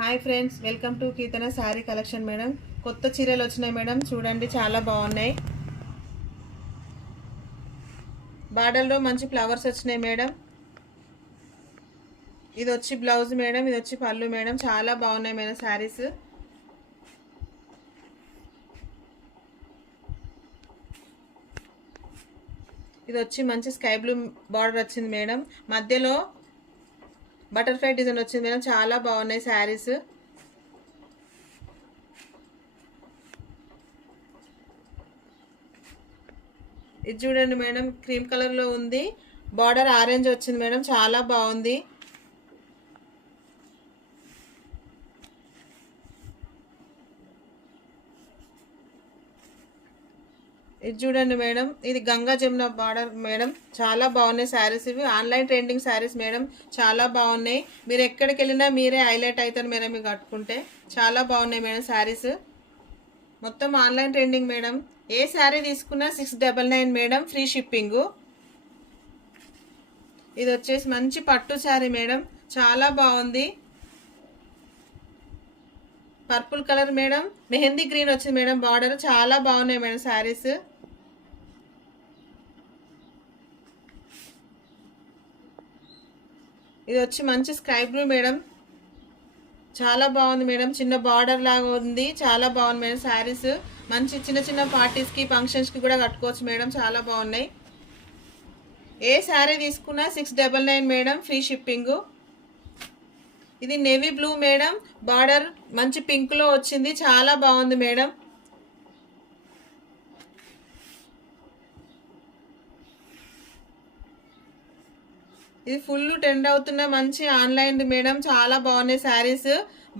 Hi friends, welcome to Keerthana sari collection. Madam కొత్త చీరలు వచ్చినాయి మేడం, చూడండి చాలా బాగున్నాయి. బార్డర్లో మంచి ఫ్లవర్స్ వచ్చినాయి మేడం. ఇది వచ్చి బ్లౌజ్ మేడం, ఇది వచ్చి పళ్ళు మేడం. చాలా బాగున్నాయి మేడం శారీస్. ఇది వచ్చి మంచి స్కై బ్లూ బార్డర్ వచ్చింది మేడం. మధ్యలో బటర్ఫ్లై డిజైన్ వచ్చింది మేడం. చాలా బాగున్నాయి శారీస్. ఇది చూడండి మేడం, క్రీమ్ కలర్లో ఉంది. బార్డర్ ఆరెంజ్ వచ్చింది మేడం. చాలా బాగుంది. ఇది చూడండి మేడం, ఇది గంగా జమున బార్డర్ మేడం. చాలా బాగున్నాయి శారీస్. ఇవి ఆన్లైన్ ట్రెండింగ్ శారీస్ మేడం. చాలా బాగున్నాయి. మీరు ఎక్కడికి వెళ్ళినా మీరే హైలైట్ అవుతారు మేడం. మీకు కట్టుకుంటే చాలా బాగున్నాయి మేడం శారీస్. మొత్తం ఆన్లైన్ ట్రెండింగ్ మేడం. ఏ శారీ తీసుకున్నా 699 మేడం, ఫ్రీ షిప్పింగ్. ఇది వచ్చేసి మంచి పట్టు శారీ మేడం. చాలా బాగుంది. Purple colour madam, mehndi green వచ్చింది మేడం. బార్డర్ చాలా బాగున్నాయి మేడం శారీస్. ఇది వచ్చి మంచి స్కై బ్లూ మేడం. చాలా బాగుంది మేడం. చిన్న బార్డర్ లాగా ఉంది. చాలా బాగుంది మేడం శారీస్. మంచి చిన్న చిన్న పార్టీస్కి ఫంక్షన్స్కి కూడా కట్టుకోవచ్చు మేడం. చాలా బాగున్నాయి. ఏ శారీ తీసుకున్నా 699 మేడం, ఫ్రీ షిప్పింగ్. ఇది నేవీ బ్లూ మేడం. బార్డర్ మంచి పింక్లో వచ్చింది. చాలా బాగుంది మేడం. ఇది ఫుల్ ట్రెండ్ అవుతున్న మంచి ఆన్లైన్ మేడం. చాలా బాగున్నాయి శారీస్.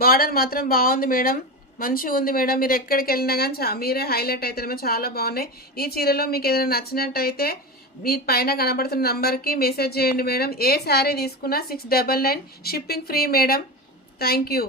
బార్డర్ మాత్రం బాగుంది మేడం. మంచిగా ఉంది మేడం. మీరు ఎక్కడికి వెళ్ళినా కానీ మీరే హైలైట్ అవుతారు. చాలా బాగున్నాయి. ఈ చీరలో మీకు ఏదైనా నచ్చినట్టయితే మీ పైన కనబడుతున్న నంబర్కి మెసేజ్ చేయండి మేడం. ఏ శారీ తీసుకున్నా 699 shipping free madam. Thank you.